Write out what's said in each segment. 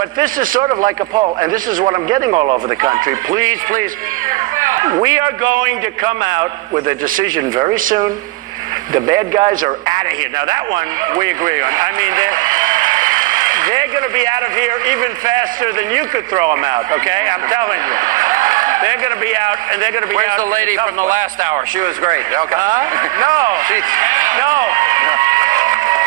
But this is sort of like a poll, and this is what I'm getting all over the country. Please, please. We are going to come out with a decision very soon. The bad guys are out of here. Now, that one we agree on. I mean, they're going to be out of here even faster than you could throw them out, okay? I'm telling you. They're going to be out, and they're going to be Where's out. Where's the lady from the last hour? She was great. Okay. No. No.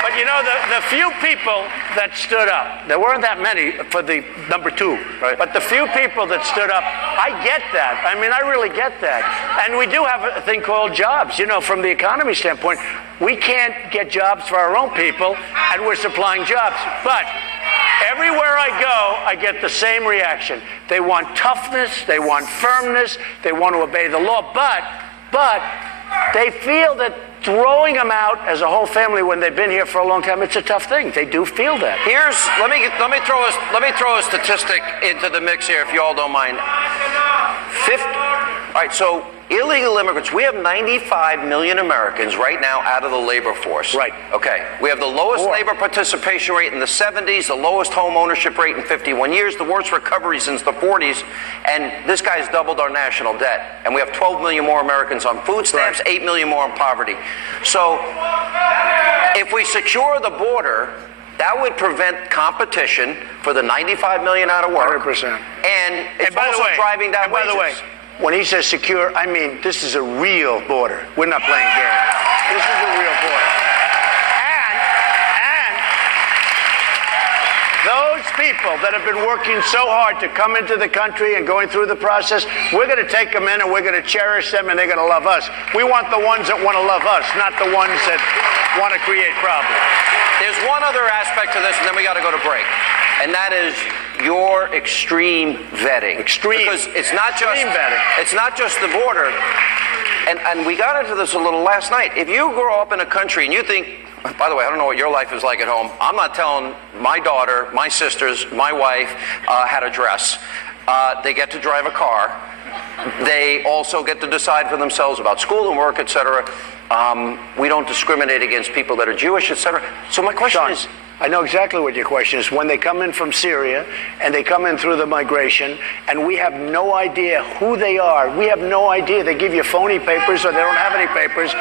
But, you know, the few people that stood up, there weren't that many for the number two, right? But the few people that stood up, I get that. I mean, I really get that. And we do have a thing called jobs. You know, from the economy standpoint, we can't get jobs for our own people, and we're supplying jobs. But everywhere I go, I get the same reaction. They want toughness, they want firmness, they want to obey the law, but they feel that throwing them out as a whole family when they've been here for a long time, it's a tough thing. They do feel that. Let me throw a statistic into the mix here, if you all don't mind. All right, so illegal immigrants, we have 95 million Americans right now out of the labor force. Right. Okay. We have the lowest labor participation rate in the 70s, the lowest home ownership rate in 51 years, the worst recovery since the 40s, and this guy's doubled our national debt. And we have 12 million more Americans on food stamps, 8 million more in poverty. So if we secure the border, that would prevent competition for the 95 million out of work. 100%. And it's also driving down wages. By the way, when he says secure, I mean this is a real border. We're not playing games. This is a real border. And those people that have been working so hard to come into the country and going through the process, we're going to take them in and we're going to cherish them and they're going to love us. We want the ones that want to love us, not the ones that want to create problems. There's one other aspect to this, and then we got to go to break, and that is your extreme vetting. Extreme. Because it's not just vetting. It's not just the border. And we got into this a little last night. If you grow up in a country and you think, by the way, I don't know what your life is like at home. I'm not telling my daughter, my sisters, my wife how to dress. They get to drive a car. They also get to decide for themselves about school and work, etc. We don't discriminate against people that are Jewish, etc. So my question is, I know exactly what your question is. When they come in from Syria and they come in through the migration and we have no idea who they are, we have no idea. They give you phony papers or they don't have any papers.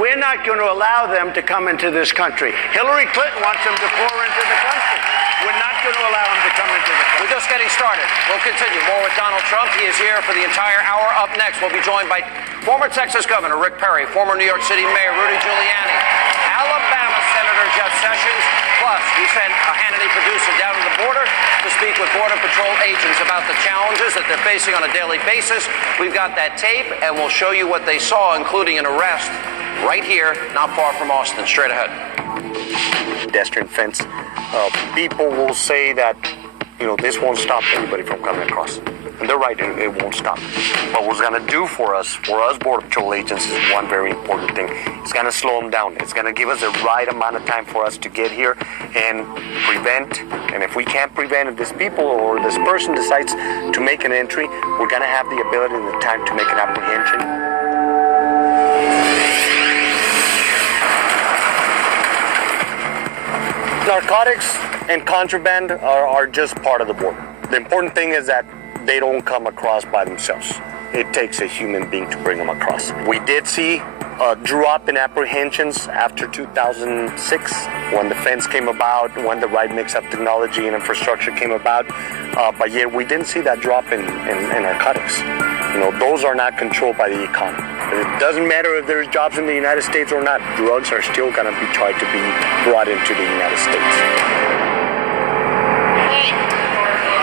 We're not going to allow them to come into this country. Hillary Clinton wants them to pour into the country. We're not going to allow them to come into the country. We're just getting started. We'll continue. More with Donald Trump. He is here for the entire hour. Up next, we'll be joined by former Texas Governor Rick Perry, former New York City Mayor Rudy Giuliani, Alabama Senator Jeff Sessions. Plus, we sent a Hannity producer down to the border to speak with Border Patrol agents about the challenges that they're facing on a daily basis. We've got that tape, and we'll show you what they saw, including an arrest right here, not far from Austin. Straight ahead. Pedestrian fence. People will say that, this won't stop anybody from coming across. And they're right, it won't stop. But what's going to do for us Border Patrol agents, is one very important thing. It's going to slow them down. It's going to give us the right amount of time for us to get here and prevent. And if we can't prevent, if this people or this person decides to make an entry, we're going to have the ability and the time to make an apprehension. Narcotics and contraband are just part of the border. The important thing is that they don't come across by themselves. It takes a human being to bring them across. We did see a drop in apprehensions after 2006 when the fence came about, when the right mix of technology and infrastructure came about, but yet we didn't see that drop in narcotics. Those are not controlled by the economy. It doesn't matter if there's jobs in the United States or not, drugs are still going to be tried to be brought into the United States.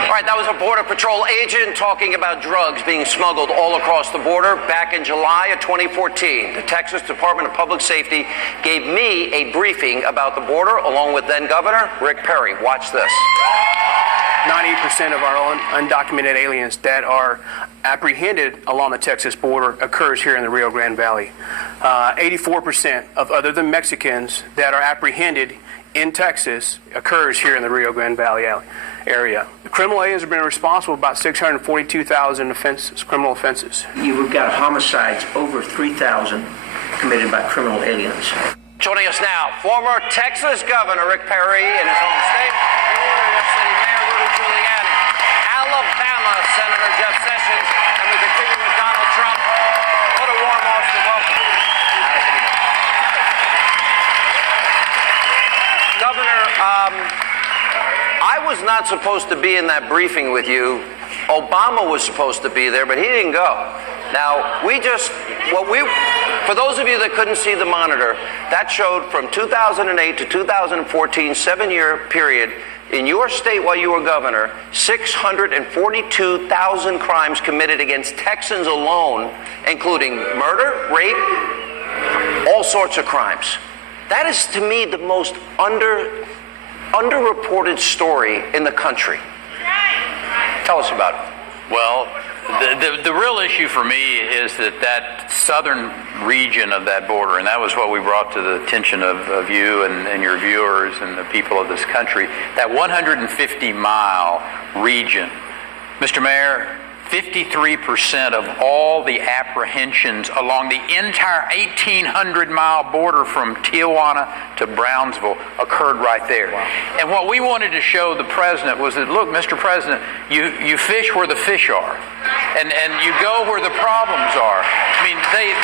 All right, that was a Border Patrol agent talking about drugs being smuggled all across the border. Back in July of 2014, the Texas Department of Public Safety gave me a briefing about the border, along with then Governor Rick Perry. Watch this. 90% of our undocumented aliens that are apprehended along the Texas border occurs here in the Rio Grande Valley. 84% of other than Mexicans that are apprehended in Texas occurs here in the Rio Grande Valley area. The criminal aliens have been responsible for about 642,000 criminal offenses. You've got homicides over 3,000 committed by criminal aliens. Joining us now, former Texas Governor Rick Perry in his home state, former New York City Mayor Rudy Giuliani. Alabama, Senator Jeff Sessions, and we continue with Donald Trump. What a warm Austin welcome. Governor, I was not supposed to be in that briefing with you. Obama was supposed to be there, but he didn't go. Now, for those of you that couldn't see the monitor, that showed from 2008 to 2014, 7-year period, in your state while you were governor, 642,000 crimes committed against Texans alone, including murder, rape, all sorts of crimes. That is, to me, the most underreported story in the country. Tell us about it. Well, the real issue for me is that southern region of that border, and that was what we brought to the attention of you and your viewers and the people of this country, that 150-mile region. Mr. Mayor, 53% of all the apprehensions along the entire 1,800-mile border from Tijuana to Brownsville occurred right there. Wow. And what we wanted to show the president was that, look, Mr. President, you fish where the fish are. And you go where the problems are. I mean,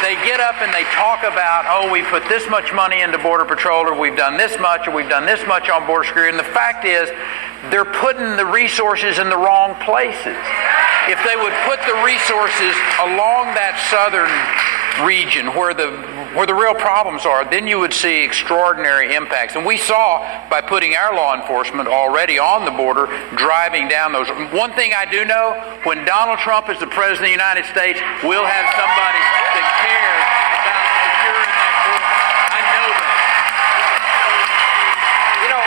they get up and they talk about, oh, we put this much money into Border Patrol, or we've done this much, or we've done this much on border security. And the fact is, they're putting the resources in the wrong places. If they would put the resources along that southern region where the real problems are, then you would see extraordinary impacts. And we saw by putting our law enforcement already on the border, driving down those. One thing I do know, when Donald Trump is the President of the United States, we'll have somebody that cares about securing that border. I know that. You know,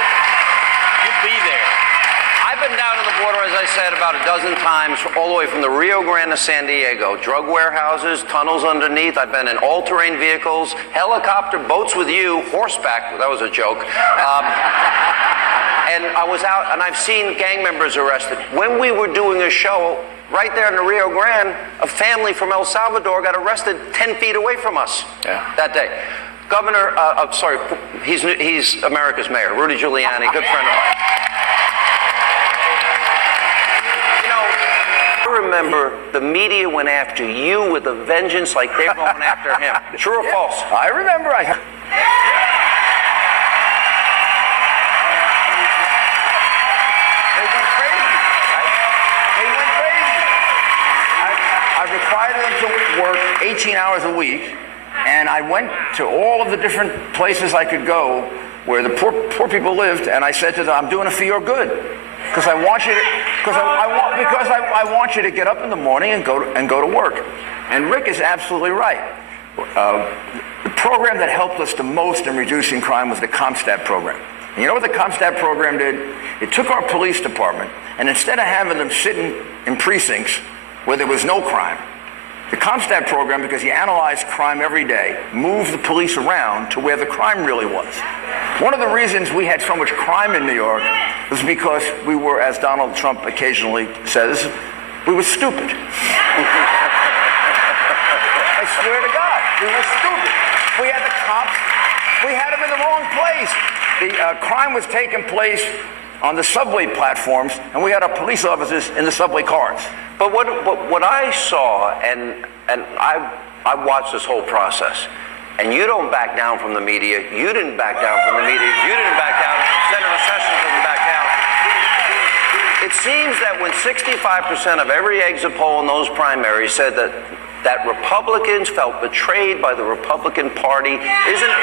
You'll be there. I've been down to the border, as I said, about a dozen times, all the way from the Rio Grande to San Diego. Drug warehouses, tunnels underneath. I've been in all-terrain vehicles, helicopter, boats with you, horseback. That was a joke. And I was out, and I've seen gang members arrested. When we were doing a show right there in the Rio Grande, a family from El Salvador got arrested 10 feet away from us that day. Governor, he's America's mayor, Rudy Giuliani, good friend of mine. I remember the media went after you with a vengeance like they're going after him. True or false? I remember. They went crazy. They went crazy. I required them to work 18 hours a week, and I went to all of the different places I could go where the poor people lived, and I said to them, I'm doing it for your good. Because I want you to get up in the morning and go to work. And Rick is absolutely right. The program that helped us the most in reducing crime was the CompStat program. And you know what the CompStat program did? It took our police department, and instead of having them sitting in precincts where there was no crime, the CompStat program, because you analyzed crime every day, moved the police around to where the crime really was. One of the reasons we had so much crime in New York was because we were, as Donald Trump occasionally says, we were stupid. I swear to God, we were stupid. We had the cops, we had them in the wrong place. The crime was taking place on the subway platforms, and we had our police officers in the subway cars. But what I saw, and I watched this whole process, and you don't back down from the media. You didn't back down from the media. You didn't back down. Senator Sessions didn't back down. It seems that when 65% of every exit poll in those primaries said that Republicans felt betrayed by the Republican Party, isn't